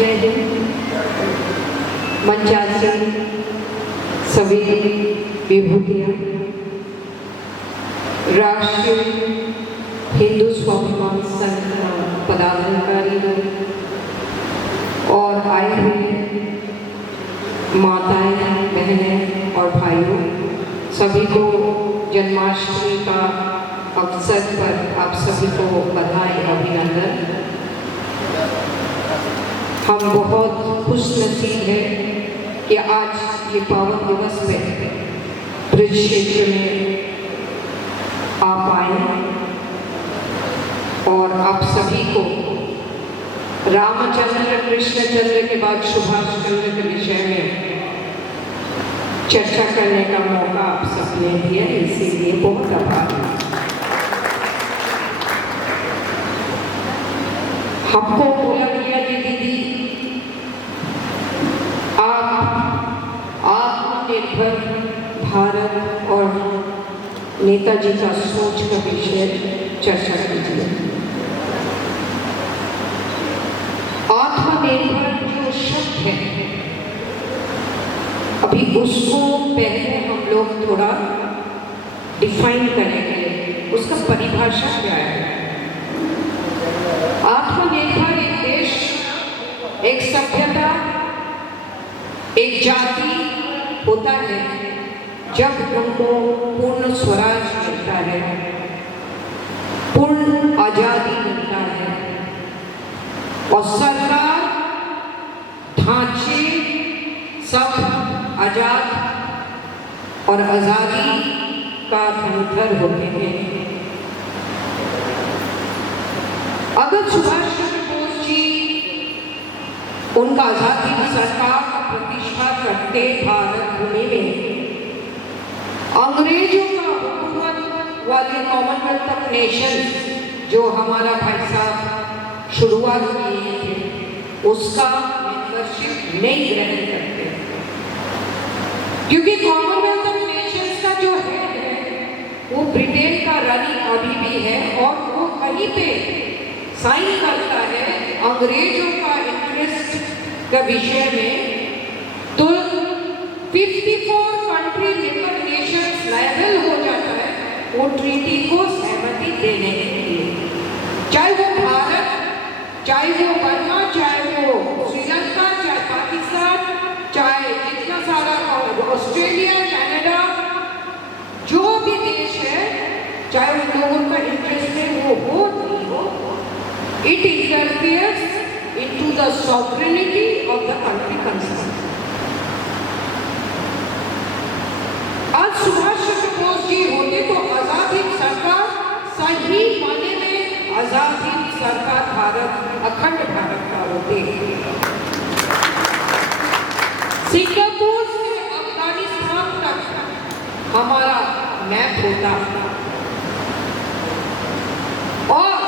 जय हिंद। मंचासीन सभी विभूतियाँ, राष्ट्रीय हिंदू स्वाभिमान संघ पदाधिकारी और आए हुए माताएं, बहनें और भाइयों, सभी को जन्माष्टमी का अवसर पर आप सभी को बधाई, अभिनंदन। हम बहुत खुशनसीब हैं कि आज ये पावन दिवस में ब्रज क्षेत्र में आप आए और आप सभी को रामचंद्र कृष्णचंद्र के बाद सुभाष चंद्र के विषय में चर्चा करने का मौका आप सबने दिया, इसीलिए बहुत आभार। हमको बोला गया कि दीदी आप आत्मनिर्भर भारत और नेताजी का सोच का विषय चर्चा कीजिए। आत्मनिर्भर जो शब्द है, अभी उसको पहले हम लोग थोड़ा डिफाइन करेंगे, उसका परिभाषा क्या है। आत्मनिर्भर एक देश, एक सभ्यता, एक जाति होता है जब उनको पूर्ण स्वराज मिलता है, पूर्ण आजादी मिलता है और सरकार ढांचे सब आजाद और आजादी का धनुधर होते हैं। अगर सुभाष चंद्र बोस जी उनका आजादी सरकार का प्रतिष्ठा करते भारत भूमि में, अंग्रेजों का हुकूमत वाले कॉमनवेल्थ ऑफ नेशन जो हमारा भाई साहब शुरुआत किए थे, उसका मेंबरशिप नहीं ग्रहण करते, क्योंकि कॉमनवेल्थ ऑफ नेशंस का जो हेड है वो ब्रिटेन का रानी अभी भी है और वो कहीं पे साइन करता है अंग्रेजों का इंटरेस्ट का विषय में, तो 54 कंट्री मेंबर नेशंस लायबल हो जाता है वो ट्रीटी को सहमति देने के लिए, चाहे वो भारत, चाहे वो बर्मा, चाहे वो श्रीलंका, चाहे पाकिस्तान, चाहे जितना सारा ऑस्ट्रेलिया, कनाडा, जो भी देश है, चाहे उन लोगों का इंटरेस्ट है वो हो नहीं हो, it interferes into the sovereignty of the country concerned. आज सुभाष चंद्र बोस जी होते तो आजाद हिंद सरकार सही माने में आजाद हिंद सरकार भारत, अखंड भारत का होते। सिंगापुर से अफगानिस्तान तक हमारा मैप होता और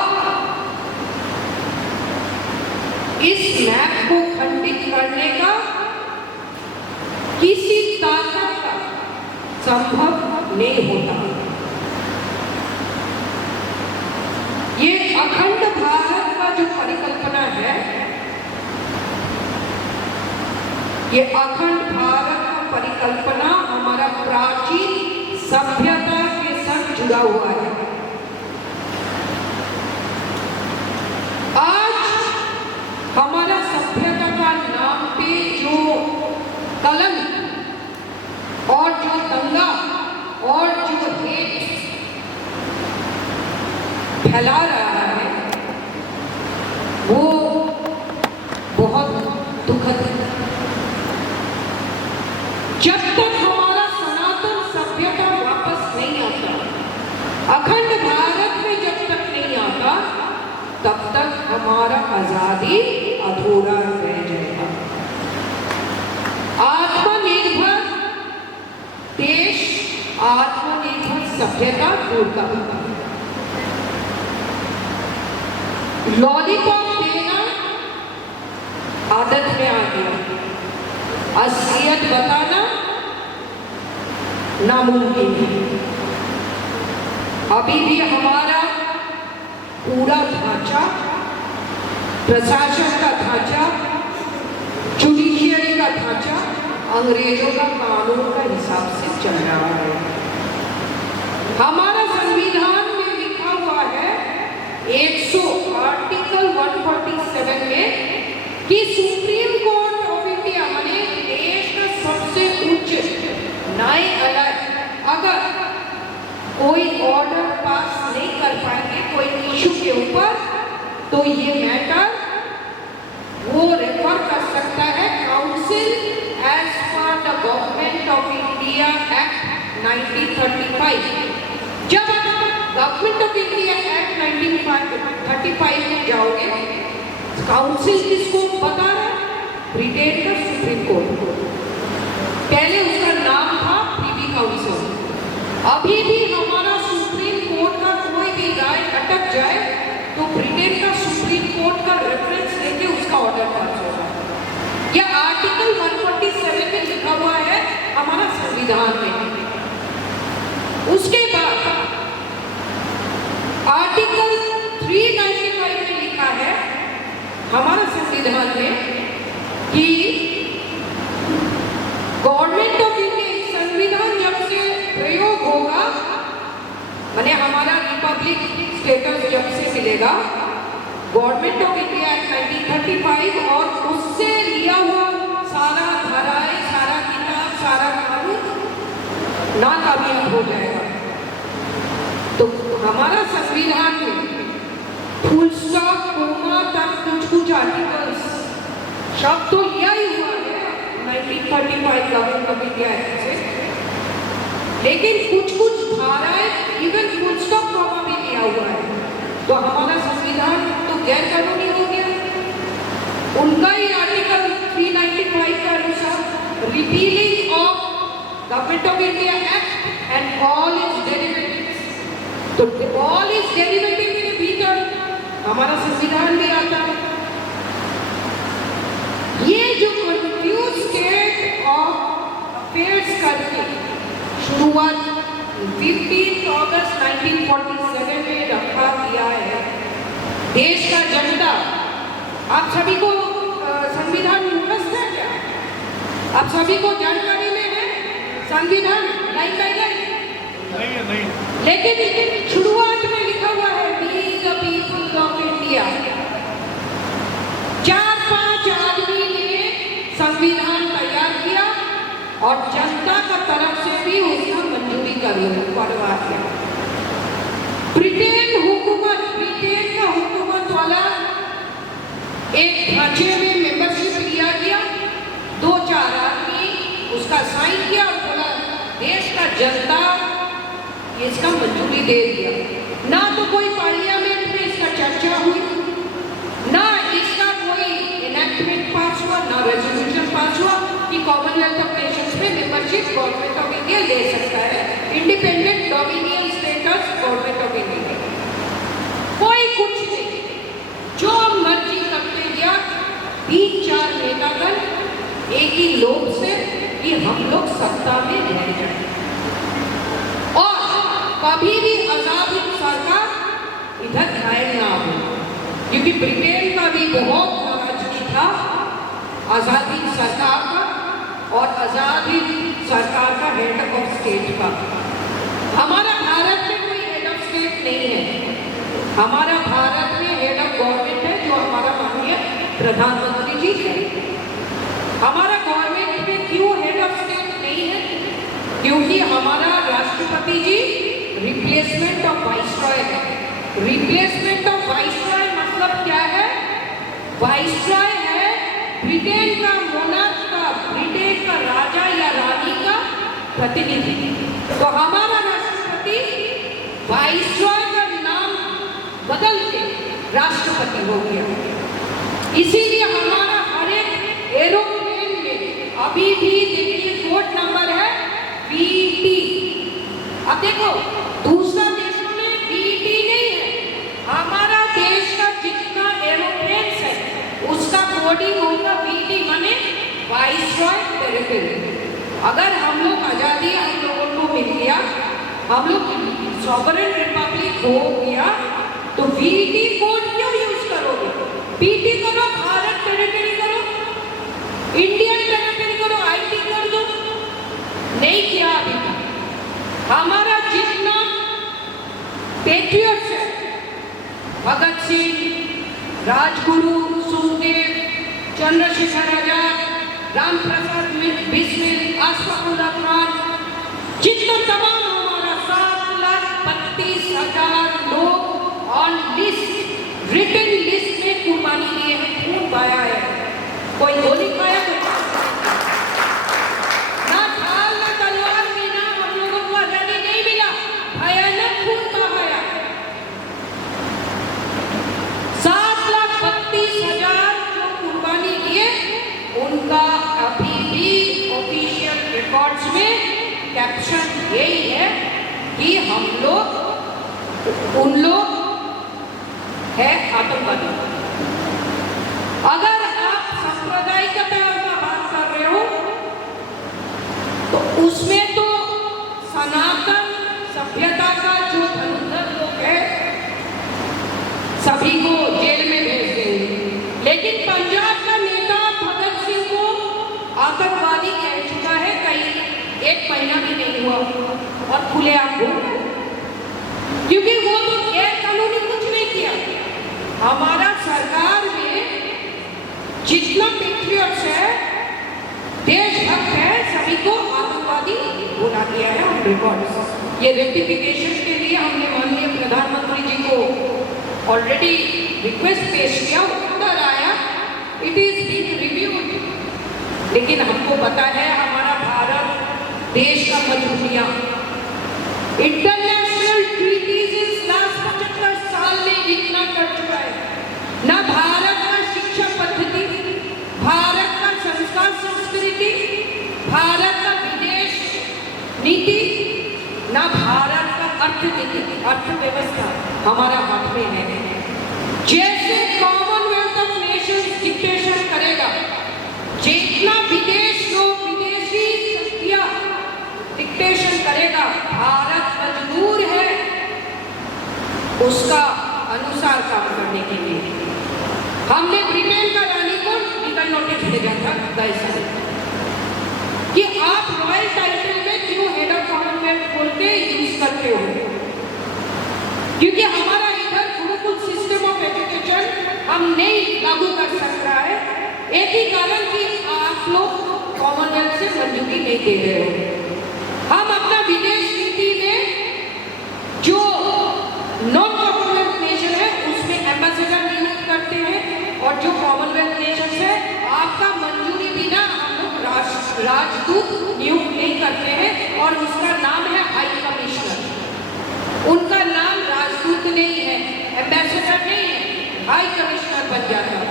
इस मैप को खंडित करने का किसी ताकत का संभव नहीं होता। ये अखंड भारत का जो परिकल्पना है, ये अखंड भारत का परिकल्पना हमारा प्राचीन सभ्यता के साथ जुड़ा हुआ है। हमारा सभ्यता का नाम पे जो कलंक और जो दंगा और जो हेट फैला रहा है वो बहुत दुखद है। जब तक हमारा सनातन सभ्यता वापस नहीं आता, अखंड भारत में जब तक नहीं आता, तब तक हमारा आजादी अधूरा रह जाएगा। आत्मनिर्भर देश, आत्मनिर्भर सभ्यता दूर का होगा। लॉलीपॉप देना आदत में आ गया, असलियत बताना नामुमकिन है। अभी भी हमारा पूरा ढांचा, प्रशासन का ढांचा जुडिशियरी का ढांचा अंग्रेजों का कानून का हिसाब से चल रहा है। हमारा संविधान में लिखा हुआ है 100 आर्टिकल 147 में कि सुप्रीम कोर्ट ऑफ इंडिया माने देश का सबसे उच्च न्यायालय अगर कोई ऑर्डर पास नहीं कर पाएंगे कोई इशू के ऊपर, तो ये मैटर वो रेफर कर सकता है council as per the government of India act 1935। जब आप गवर्नमेंट ऑफ इंडिया एक्ट 1935 में जाओगे, काउंसिल किसको बता रहा है? ब्रिटेन का सुप्रीम कोर्ट। पहले उसका नाम था प्रीवी काउंसिल। अभी भी हमारा सुप्रीम कोर्ट का कोई भी राय अटक जाए तो ब्रिटेन का सुप्रीम कोर्ट का रेफरेंस लेके उसका ऑर्डर पास होगा। यह आर्टिकल 147 में लिखा हुआ है हमारा संविधान में। उसके बाद आर्टिकल 395 में लिखा है हमारा संविधान में कि गवर्नमेंट ऑफ इंडिया संविधान जब से प्रयोग होगा माने हमारा रिपब्लिक स्टेटस जब से मिलेगा, गवर्नमेंट ऑफ इंडिया एक्ट 1935 और उससे लिया हुआ सारा धाराएं, सारा किताब, सारा कानून नाकामयाब हो जाएगा। तो हमारा संविधान में फुल स्टॉप कोमा तक कुछ आर्टिकल्स शब्द तो यही हुआ है 1935 गवर्नमेंट ऑफ इंडिया एक्ट से, लेकिन कुछ धाराएं इवन फुल स्टॉप कोमा भी लिया हुआ है। तो हमारा संविधान तो गैर कानूनी हो गया। उनका ही आर्टिकल 395 का अनुसार repealing of government of India act and all it's derivatives, तो ऑल इट्स डेरिवेटिव के भीतर हमारा संविधान भी आता है। ये जो कंफ्यूज स्टेट ऑफ अफेयर्स करके शुरुआत 15 अगस्त 1947 में रखा गया है। देश का जनता, आप सभी को संविधान मुखस्त है क्या? आप सभी को जानकारी में है संविधान लाइन बाय लाइन? नहीं। लेकिन शुरुआत में लिखा हुआ है we the people of India. 4-5 आदमी ने संविधान तैयार किया और जनता का तरफ से भी उसका मंजूरी करवा दिया। ब्रिटेन का हुकूमत वाला एक ढांचे में मेंबरशिप लिया गया, 2-4 आदमी उसका साइन किया और बोला देश का जनता इसका मंजूरी दे दिया। ना तो कोई पार्लियामेंट में इसका चर्चा हुई, ना इसका कोई इनैक्टमेंट पास हुआ, ना रेजोल्यूशन पास हुआ कि कॉमनवेल्थ ऑफ नेशंस में मेंबरशिप गवर्नमेंट ऑफ इंडिया ले सकता है, independent dominion status government of India. कोई कुछ नहीं, जो मर्जी करते गया। 3-4 नेतागण एक ही लोभ से कि हम लोग सत्ता में रह जाए और कभी भी आजाद हिंद सरकार इधर घायल ना हो, क्योंकि ब्रिटेन का भी बहुत नाराजगी था आजाद हिंद सरकार का और आजाद हिंद सरकार का हेड ऑफ स्टेट का। हमारा भारत में कोई हेड ऑफ स्टेट नहीं है। हमारा भारत में हेड ऑफ गवर्नमेंट है जो हमारा माननीय प्रधानमंत्री जी है। हमारा गवर्नमेंट में क्यों हेड ऑफ स्टेट नहीं है? क्योंकि हमारा राष्ट्रपति जी रिप्लेसमेंट ऑफ वाइसरॉय है। रिप्लेसमेंट ऑफ वाइसरॉय मतलब क्या है? वाइसरॉय है ब्रिटेन का मोनार्क का, ब्रिटेन का राजा या रानी का प्रतिनिधि। तो हमारा राष्ट्रपति वाइसरॉय का नाम बदल के राष्ट्रपति हो गया। इसीलिए हमारा हर एक एरोप्लेन में अभी भी देखिए कोड नंबर है VT। अब देखो दूसरा देशों में VT नहीं है, हमारा देश का जितना एरोप्लेन है उसका कोडिंग होगा VT माने वाइसरॉय टेरिटरी। अगर हम लोग आजादी हम लोगों को मिल गया, हम लोग सॉवरेन रिपब्लिक हो गया, तो VT कोड क्यों यूज करोगे? PT करो, भारत टेरिटरी करो। इंडियन टेरिटरी को आईटी कर दो, नहीं किया अभी तक। हमारा जितना पेट्रियट्स है, भगत सिंह, राजगुरु, सुखदेव, चंद्रशेखर आजाद, राम प्रसाद बिस्मिल, अशफाक उल्लाह खान, जितना तमाम हमारा 7,32,000 लोग ऑन लिस्ट, रिटन लिस्ट में कुर्बानी दिए हैं, खून पाया है। कोई गोली खाया ना ढाल ना तलवार बिना हम लोगों को आजादी नहीं मिला, भयानक खून बहाया। 7,32,000 जो कुर्बानी दिए, उनका अभी भी ऑफिशियल रिकॉर्ड्स में कैप्शन यही है कि हम लोग, उन लोग है आतंकवादी। अगर आप सांप्रदायिकता का बात कर रहे हो तो उसमें तो सनातन सभ्यता का जो धनुधर लोग है सभी को जेल में भेज देंगे, लेकिन पंजाब का नेता भगत सिंह को आतंकवादी कह चुका है, कहीं 1 महीना भी नहीं हुआ और खुलेआम हो, क्योंकि वो तो गैर कानूनी कुछ नहीं किया। हमारा सरकार में जितना पेट्रियट्स है, देशभक्त है, सभी को आतंकवादी बोला गया है ऑन रिकॉर्ड। ये रेक्टिफिकेशन के लिए हमने माननीय प्रधानमंत्री जी को ऑलरेडी रिक्वेस्ट पेश किया, उत्तर आया, इट इज बीइंग रिव्यूड। लेकिन हमको पता है हमारा भारत देश का मजबूरियां, इंटरनेशनल ट्रीटीज इस लास्ट 75 साल में इतना कर चुका है। ना भारत का शिक्षा पद्धति, भारत का संस्कार संस्कृति, भारत का विदेश नीति, ना भारत का अर्थव्यवस्था हमारा हाथ में है। जैसे कॉमनवेल्थ ऑफ नेशंस डिक्टेशन करेगा, जितना विदेशी शक्तियां डिक्टेशन करेगा, भारत मजबूर है उसका अनुसार काम करने के लिए। हमने ब्रिटेन का रानी को लीगल नोटिस भेजा था कि आप रॉयल टाइटल में क्यों हेड ऑफ कॉमनवेल्थ बोल के यूज करते हो, क्योंकि हमारा इधर गुरुकुल सिस्टम ऑफ एजुकेशन हम नहीं लागू कर सक रहा है। एक ही कारण कि आप लोग कॉमनवेल्थ से मंजूरी नहीं दे रहे हो। हम अपना विदेश नीति में जो नॉन कॉमनवेल्थ नेशन है उसमें एम्बेसडर नियुक्त करते हैं, और जो कॉमनवेल्थ नेशन है आपका मंजूरी बिना हम लोग राजदूत नियुक्त नहीं करते हैं, और उसका नाम है हाई कमिश्नर। उनका नाम राजदूत नहीं है, एम्बेसडर नहीं है, हाई कमिश्नर बन जाता है।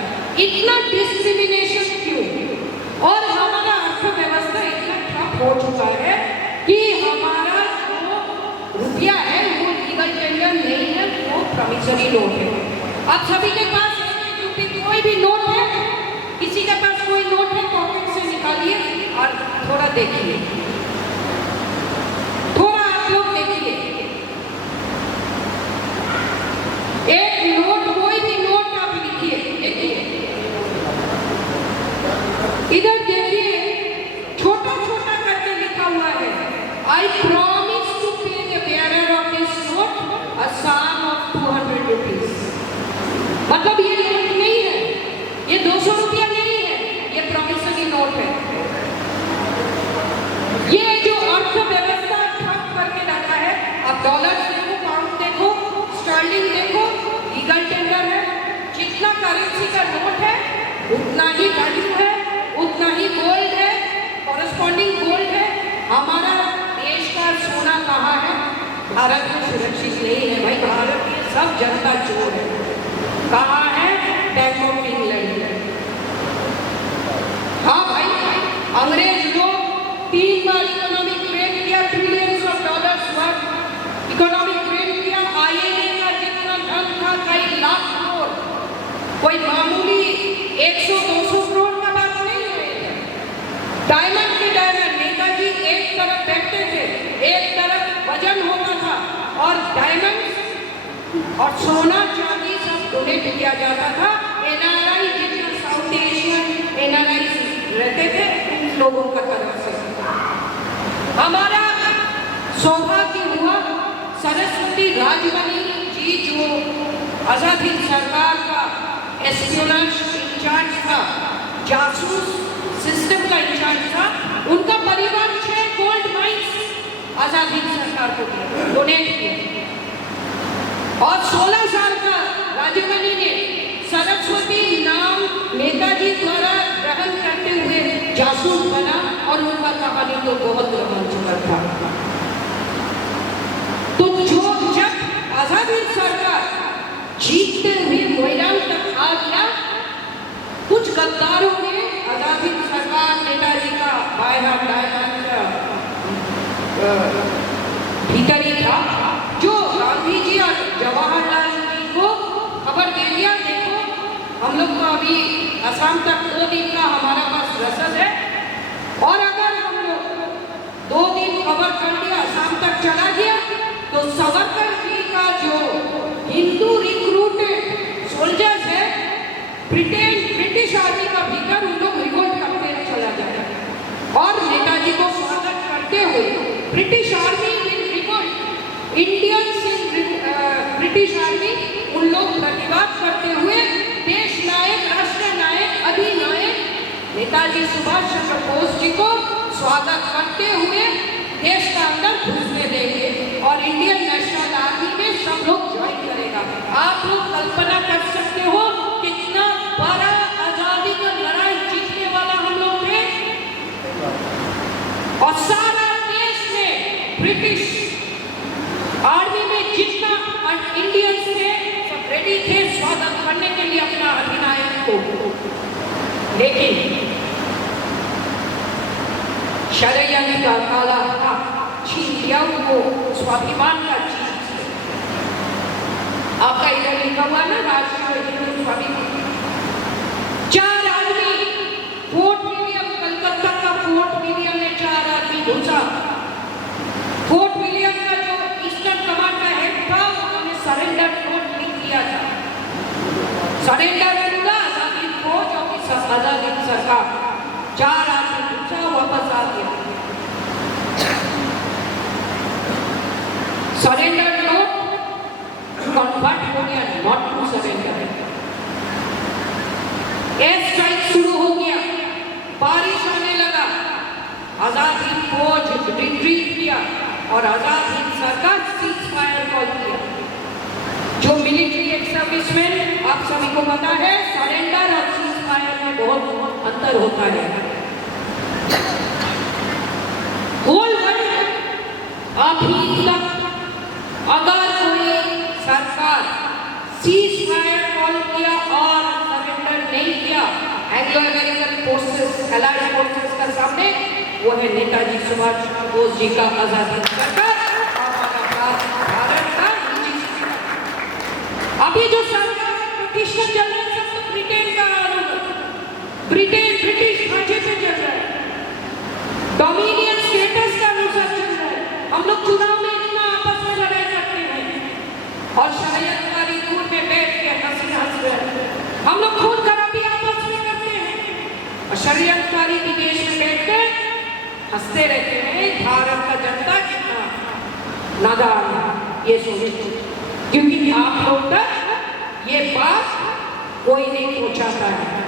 इतना डिस्क्रिमिनेशन क्यों? और हमारा अर्थव्यवस्था इतना ठप हो चुका है कि हमारा जो रुपया है वो लीगल टेंडर नहीं है, वो प्रॉमिसरी नोट है। अब सभी के पास कोई भी नोट है, किसी के पास कोई नोट है, पॉकेट से निकालिए और थोड़ा देखिए, थोड़ा आप लोग देखिए। एक नोट, कोई भी नोट आप लिखिए, देखिए इधर देखिए, छोटा छोटा करके लिखा हुआ है, I promise to pay the bearer of this note a sum of 200 rupees. मतलब ये नोट नहीं है, ये 200 रुपया नहीं है, ये प्रॉमिसरी नोट है। ये जो अर्थव्यवस्था ठप करके रखा है, अब डॉलर देखो, पाउंड देखो, स्टर्लिंग देखो, लीगल टेंडर है, जितना करेंसी का नोट है उतना ही वैल्यू है, उतना ही गोल्ड है, कॉरेस्पॉन्डिंग गोल्ड है। हमारा देश का सोना कहाँ है? भारत में सुरक्षित नहीं है भाई, भारत में सब जनता चोर है। कहाँ है? Bank of England. हाँ भाई, अंग्रेज लोग 3 बार इकोनॉमिक क्रेन किया, trillions of dollars worth economic crane किया। आईएनए का जितना धन था कई लाख करोड़, कोई मामूली 100-200 करोड़ का बात नहीं है। डायमंड के डायमंड, नेताजी एक तरफ बैठते थे, एक तरफ वजन होता था, और डायमंड और सोना चांदी सब डोनेट किया जाता था। एनआरआई जितना साउथ एशियन एनआरआई रहते थे उन लोगों का तरफ से। हमारा सौभाग्य हुआ सरस्वती राजमणि जी जो आजाद हिंद सरकार का एस्पियोनेज इंचार्ज था, जासूस सिस्टम का इंचार्ज था, उनका परिवार 6 गोल्ड माइंस आजाद हिंद सरकार को डोनेट किए। और 16 साल का राजमणि ने सरस्वती नाम नेताजी द्वारा ग्रहण करते हुए जासूस बना और उनका कहानी तो बहुत रोमांचक था। तो जो जब आजाद हिंद सरकार जीतते हुए मैदान तक आ गया, कुछ गद्दारों ने आजाद हिंद सरकार नेताजी का बाया भीतर ही था, जो गांधी जी और जवाहरलाल जी को खबर दे दिया, देखो हम लोग को अभी असम तक 2 दिन का हमारा पास रसद है, और अगर हम लोग 2 दिन कवर कर दिया, असम तक चला गया, तो सावरकर जी का जो हिंदू रिक्रूटेड सोल्जर्स है ब्रिटिश आर्मी का भीतर, उन लोग रिवोल्ट करते चला जाएगा। और नेताजी को स्वागत करते हुए British army will revolt, Indians in British army उन लोग प्रतिवाद करते हुए देश नायक, राष्ट्र नायक, अधिनायक नेताजी सुभाष चंद्र बोस जी को स्वागत करते हुए देश का अंदर घुसने देंगे और इंडियन नेशनल आर्मी में सब लोग ज्वाइन करेगा। आप लोग कल्पना कर सकते हो कितना बड़ा आजादी का लड़ाई जीतने वाला हम लोग थे, और सारा देश में ब्रिटिश आर्मी में जितना इंडियंस थे सब रेडी थे स्वागत करने के लिए अपना अधिनायक को। लेकिन षड्यंत्र का काला हाथ छीन लिया वो स्वाभिमान का चीज। आपका इधर लिखा हुआ ना राष्ट्रीय हिंदू स्वाभिमान। 4 आदमी फोर्ट विलियम, कलकत्ता का फोर्ट विलियम में 4 आदमी घुसा। फोर्ट विलियम का जो ईस्टर्न कमांड का हेड था, उन्होंने सरेंडर नोट लिख दिया था। सरेंडर मिला आजादी फौज और आजाद हिंद सरकार। 4 आदमी घुसा, वापस आ गया। सरेंडर नोट कन्वर्ट हो गया not to surrender. Air strike शुरू हो गया, बारिश आने लगा, आजाद हिंद फौज रिट्रीट किया और आजाद हिंद सरकार सीज फायर कॉल किया। जो मिलिट्री एक्स सर्विसमैन आप सभी को पता है, सरेंडर और सीज फायर में बहुत अंतर होता है। होल वर्ल्ड अभी तक अगर कोई सरकार सीज फायर कॉल किया और सरेंडर नहीं किया Anglo American forces, allied forces का सामने, वो है नेताजी सुभाष चंद्र बोस जी का आजाद हिंद सरकार, हमारा भारत का निजी सरकार। अभी जो सरकार ब्रिटिश चल रहा है, सब ब्रिटेन का ब्रिटिश ढांचे पे चल रहा है, डोमिनियन स्टेटस का अनुसार चल रहा है। हम लोग चुनाव में इतना आपस में लड़ाई करते हैं और षड्यंत्रकारी दूर में बैठ के हंस रहे, हम लोग खून खराबी आपस में करते हैं और षड्यंत्रकारी विदेश में बैठ के हंसते रहते हैं। भारत का जनता कितना नादान है ये सोचते, क्योंकि आप लोग तक ये बात कोई नहीं पहुंचाता है,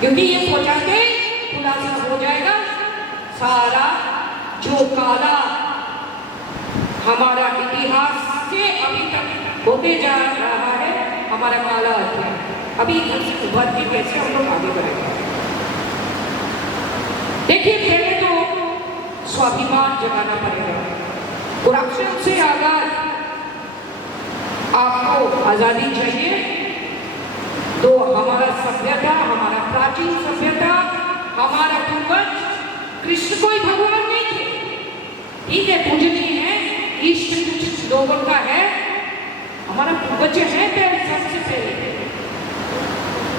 क्योंकि ये पहुंचाते खुलासा हो जाएगा सारा जो काला हमारा इतिहास से अभी तक होते जा रहा है, हमारा काला अध्याय। अभी इधर से उभर के कैसे हम लोग आगे बढ़ेंगे। देखिए, पहले तो स्वाभिमान जगाना पड़ेगा। करप्शन से अगर आपको आजादी चाहिए तो हमारा सभ्यता, हमारा प्राचीन सभ्यता, हमारा पूर्वज कृष्ण कोई भगवान नहीं थे, ठीक है, पूजनीय है, इष्ट कुछ लोगों का है, हमारा पूर्वज है पहले, सबसे पहले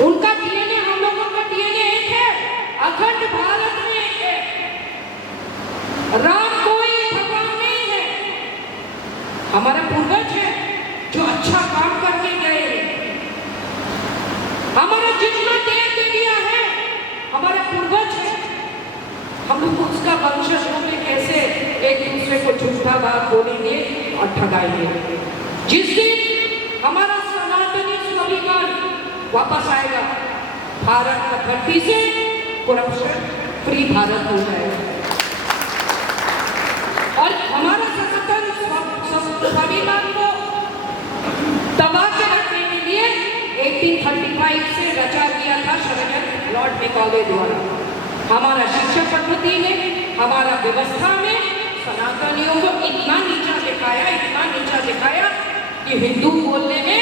उनका डीएनए, हम लोगों का डीएनए एक है, अखंड भारत में एक है, राम कोई भगवान नहीं है, हमारा पूर्वज है जो अच्छा काम करके गए, हमारा जितना देश दिया है हमारा पूर्वज है। वंशज होंगे कैसे एक दूसरे को झूठा बात बोलेंगे और ठगाएंगे। जिस दिन हमारा सनातनी स्वाभिमान वापस आएगा, भारत का धरती से करप्शन फ्री भारत हो जाएगा और हमारा सनातन स्वाभिमान को दबा के रखने के लिए 1835 से रचा गया था षड्यंत्र लॉर्ड मैकॉले द्वारा। हमारा शिक्षा पद्धति में, हमारा व्यवस्था में सनातनियों को इतना नीचा दिखाया कि हिंदू बोलने में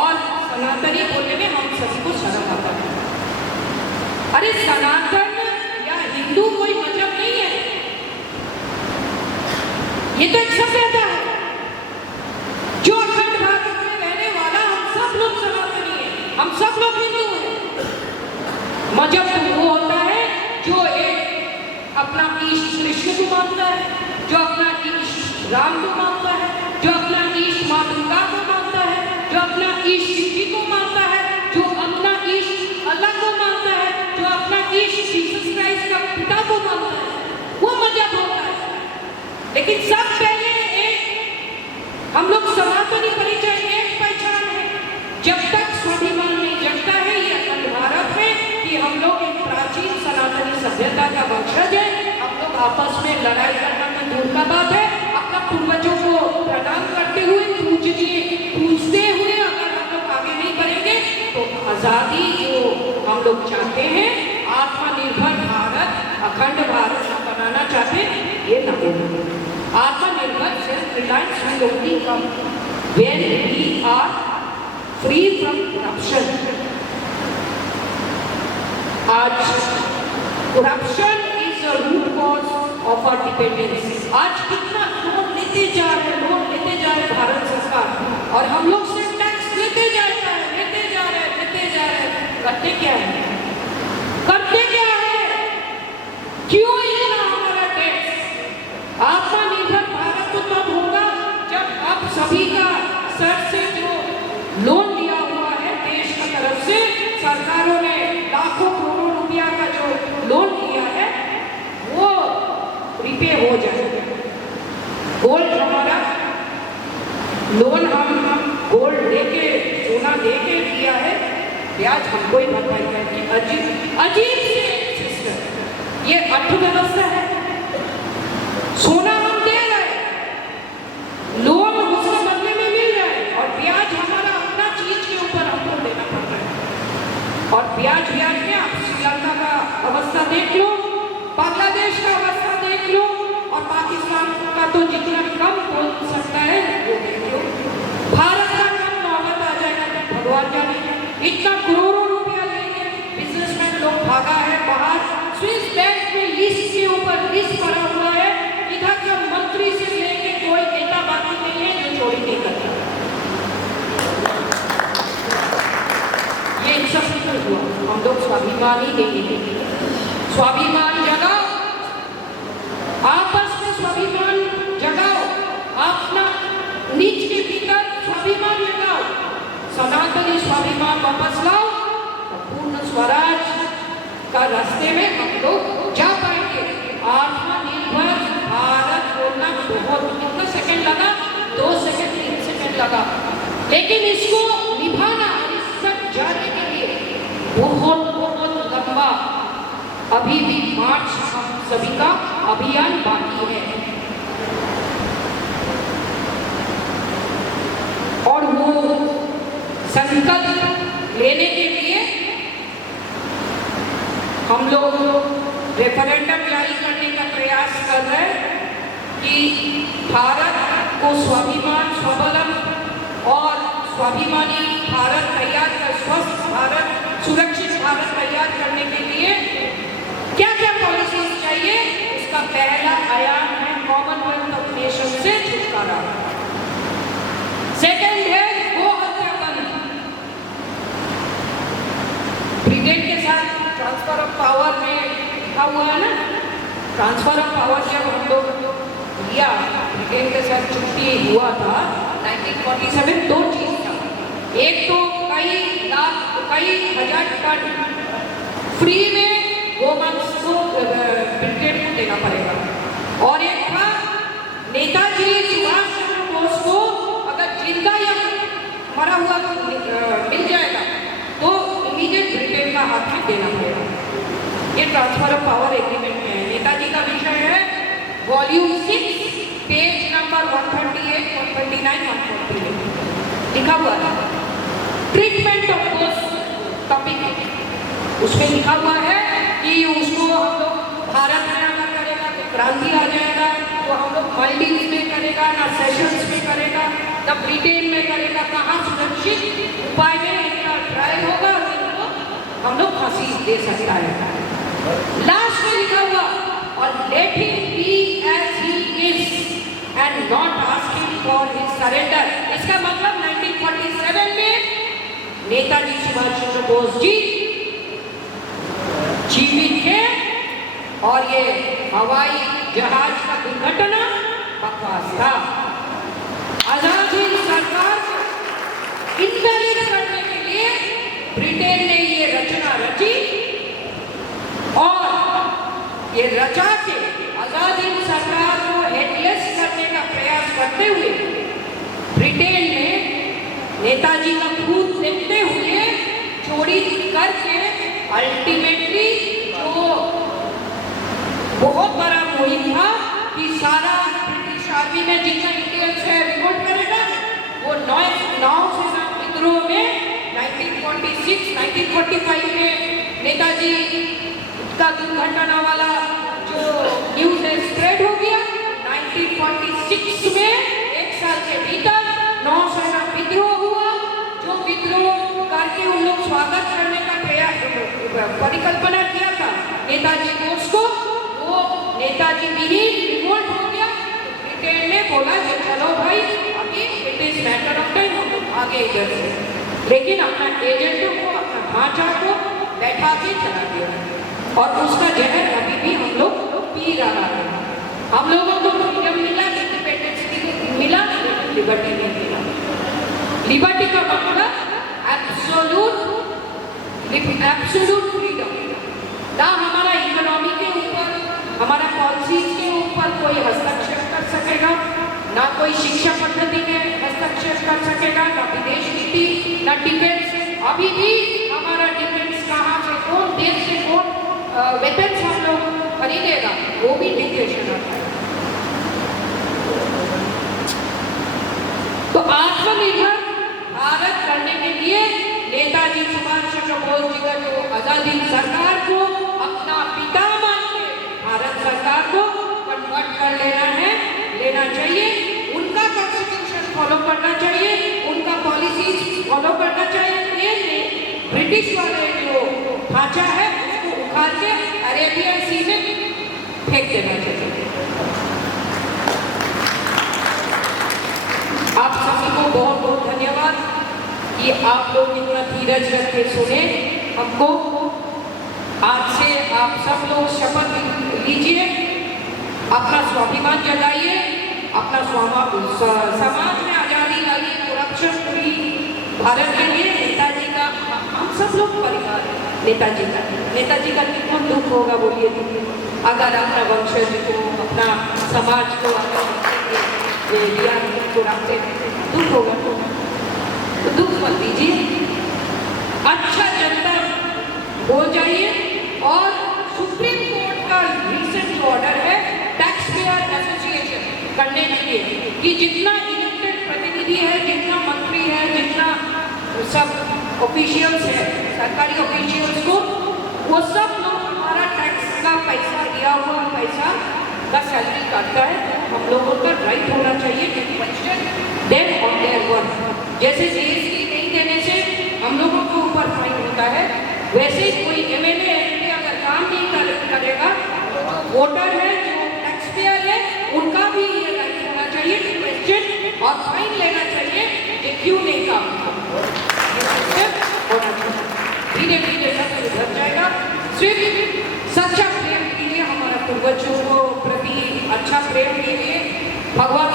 और सनातनी बोलने में हम सभी को शर्म आता है। अरे सनातन या हिंदू कोई मजहब नहीं है, ये तो एक सभ्यता है। जो अखंड भारत में रहने वाला हम सब लोग सनातनी हैं, हम सब लोग हिंदू हैं। मजहब तो वो होता है जो एक अपना ईश कृष्ण को मानता है, जो अपना ईश राम को मानता है, जो अपना ईश माँ दुर्गा को मानता है, जो अपना ईश शिव जी को मानता है, जो अपना ईश अल्लाह को मानता है, जो अपना ईश जीसस क्राइस्ट का पिता को मानता है, वो मजहब होता है। लेकिन सब पहले एक हम लोग सनातनी परिचय एक पहचान है। जब तक स्वाभिमान नहीं जगता है ये अखंड भारत में कि हम लोग एक प्राचीन सनातनी सभ्यता का वंशज है, हम लोग आपस में लड़ाई करना तो दूर का बात है, अपना पूर्वजों को प्रणाम करते हुए पूजते हुए अगर हम लोग आगे नहीं बढ़ेंगे तो आजादी जो हम लोग चाहते हैं, आत्मनिर्भर भारत, अखंड भारत बनाना चाहते हैं, ये ना हो। आत्मनिर्भर self reliance will only come when we are free from corruption। आज corruption is the root cause of our dependence। आज कितना लोन लेते जा रहे भारत सरकार और हम लोग से टैक्स लेते जा रहे करते क्या है? क्यों इतना हमारा टैक्स? आत्मनिर्भर भारत तो तब होगा जब अब सभी का सर से जो लोन लिया हुआ है देश की तरफ से, सरकारों ने लाखों करोड़ों रुपया का जो लोन लिया है वो रिपे हो जाए। गोल्ड हमारा लोन हम गोल्ड लेके सोना लेके लिया है, ब्याज हमको ही बताइए कि अजीब से सिस्टम। ये अर्थव्यवस्था है। सोना हम दे रहे, लोन उसके बदले में मिल रहा है और ब्याज हमारा अपना चीज के ऊपर हमको देना पड़ रहा है। और ब्याज में आप श्रीलंका का अवस्था देख लो, बांग्लादेश का अवस्था देख लो और पाकिस्तान का तो जितना कम बोल सकता है वो देख लो। भारत का कम नौबत आ जाएगा तो भगवान जाने। इतना करोड़ों रुपया लेके बिजनेसमैन लोग भागा है बाहर, स्विस बैंक में लिस्ट के ऊपर लिस्ट पड़ा हुआ है, इधर का मंत्री से लेके कोई नेता बाकी नहीं है जो चोरी नहीं करता। ये इन सब निकल हुआ। हम लोग स्वाभिमान ही देंगे, स्वाभिमान जगाओ, आपस में स्वाभिमान जगाओ, अपना नीच के भीतर स्वाभिमान जगाओ, सनातनी स्वाभिमान वापस लाओ तो पूर्ण स्वराज का रास्ते में हम लोग जा पाएंगे। आत्मनिर्भर भारत बोलना बहुत, कितना सेकंड लगा? 2 सेकंड 3 सेकंड लगा, लेकिन इसको निभाना, इस तक जाने के लिए बहुत लंबा अभी भी मार्च हम सभी का अभियान बाकी है। और वो संकल्प लेने के लिए हम लोग रेफरेंडम जारी करने का प्रयास कर रहे हैं कि भारत को स्वाभिमान, स्वावलंबन और स्वाभिमानी भारत तैयार कर, स्वस्थ भारत, सुरक्षित भारत तैयार करने के लिए क्या क्या पॉलिसीज चाहिए, इसका पहला आयाम है कॉमनवेल्थ ऑफ नेशन से छुटकारा। सेकेंड है गो हत्या बंद। ब्रिटेन के साथ ट्रांसफर ऑफ पावर में लिखा हुआ है ना, ट्रांसफर ऑफ पावर जब हम लोग लिया, ब्रिटेन के साथ चुक्ति हुआ था 1947, 2 चीज था। एक तो कई हजार टन फ्री में गोवंश को ब्रिटेन देना पड़ेगा। और एक था नेताजी सुभाष चंद्र बोस को अगर जिंदा या मरा हुआ मिल जाएगा तो इमीडिएट ब्रिटेन का हाथ में देना पड़ेगा। ये ट्रांसफर ऑफ पावर एग्रीमेंट में है। नेताजी का विषय है वॉल्यूम 6 पेज नंबर 138, 139, 148 लिखा हुआ है। ट्रीटमेंट ऑफ बोस टॉपिक उसमें लिखा हुआ है कि उसको हम लोग भारत में अगर करेगा तो क्रांति आ जाएगा, तो हम लोग मालदीव्स में करेगा ना सेशंस में करेगा ना ब्रिटेन में करेगा, कहाँ सुरक्षित उपाय में इनका ट्रायल होगा और इनको हम लोग फांसी दे सकता है। लास्ट में लिखा हुआ और let him be as he is and not ask him for his surrender. इसका मतलब 1947 में नेताजी सुभाष चंद्र बोस जी जीवित थे और ये हवाई जहाज का दुर्घटना बकवास था। आजाद हिंद सरकार को इनवैलिड करने के लिए ब्रिटेन ने ये रचना रची और ये रचा के आजाद हिंद सरकार को हेडलेस करने का प्रयास करते हुए ब्रिटेन ने नेताजी का खून देखते हुए चोरी करके अल्टीमेटली जो बहुत बड़ा मुहिम था कि सारा ब्रिटिश आर्मी में जितना इंडियंस है रिवोल्ट करेगा, वो 9 सेना विद्रोह में 1945 में नेताजी का दुर्घटना वाला जो न्यूज है स्प्रेड हो गया। 1946 में एक साल के भीतर 9 सेना विद्रोह हुआ। जो विद्रोह करके उन लोग स्वागत करने का प्रयास परिकल्पना किया था नेताजी बोस को, वो नेताजी विहीन रिवोल्ट हो गया। ब्रिटेन ने बोला कि चलो भाई अभी it is matter of time, हम लोग आगे इधर से, लेकिन अपना एजेंटों को अपना ढांचा को बैठा के चला दिया और उसका जहर अभी भी हम लोग पी रहा है। हम लोगों को फ्रीडम मिला, इंडिपेंडेंस मिला, लिबर्टी नहीं मिला। लिबर्टी का मतलब एब्सोल्यूट फ्रीडम ना, हमारा इकोनॉमी के ऊपर, हमारा पॉलिसीज के ऊपर कोई हस्तक्षेप कर सकेगा, ना कोई शिक्षा पद्धति में हस्तक्षेप कर सकेगा, ना विदेश नीति, ना डिफेंस। अभी भी हमारा डिफेंस कहाँ से, कौन देश से कौन वेपन्स हम लोग खरीदेगा, वो भी डिक्टेशन होता है। तो आत्मनिर्भर भारत करने के लिए नेताजी सुभाष चंद्र बोस जी का जो आजादी सरकार को अपना पिता मान के भारत सरकार को कन्वर्ट कर लेना चाहिए। उनका कॉन्स्टिट्यूशन फॉलो करना चाहिए, उनका पॉलिसीज फॉलो करना चाहिए। ब्रिटिश वाले जो ढांचा है उसको उखाड़ के अरेबियन सी में फेंक देना चाहिए। आप सभी को बहुत बहुत धन्यवाद कि आप लोग इतना धीरज रख के सुने हमको। आज से आप सब लोग शपथ लीजिए, अपना स्वाभिमान जगाइए, अपना समाज में आजादी लाइए, करप्शन फ्री भारत के लिए नेताजी का हम सब लोग परिवार है। नेताजी का कितना दुख होगा बोलिए, अगर अपना वंशज को, अपना समाज को, को रखते दुख होगा तो दुख मत दीजिए, अच्छा जनता हो जाइए। और सुप्रीम कोर्ट का रिसेंट ऑर्डर है टैक्स पेयर एसोसिएशन करने के लिए कि जितना इलेक्टेड प्रतिनिधि है, जितना मंत्री है, जितना सब ऑफिशियल्स है, सरकारी ऑफिशियल्स को, वो सब लोग हमारा टैक्स का पैसा, दिया हुआ पैसा का सैलरी काटता है। हम लोगों का राइट होना चाहिए कि question them on their work. जैसे जीएसटी नहीं देने से हम लोगों के ऊपर फाइन होता है, वैसे ही कोई एमएलए एमपी अगर काम नहीं करेगा, वोटर है, जो टैक्स पेयर है, उनका भी ये राइट होना चाहिए कि क्वेश्चन और फाइन लेना चाहिए कि क्यों नहीं काम होना चाहिए। धीरे धीरे सब सुधर जाएगा। सिर्फ सच्चा प्रेम कीजिए, हमारा पूर्वजों को प्रति अच्छा प्रेम कीजिए, भगवान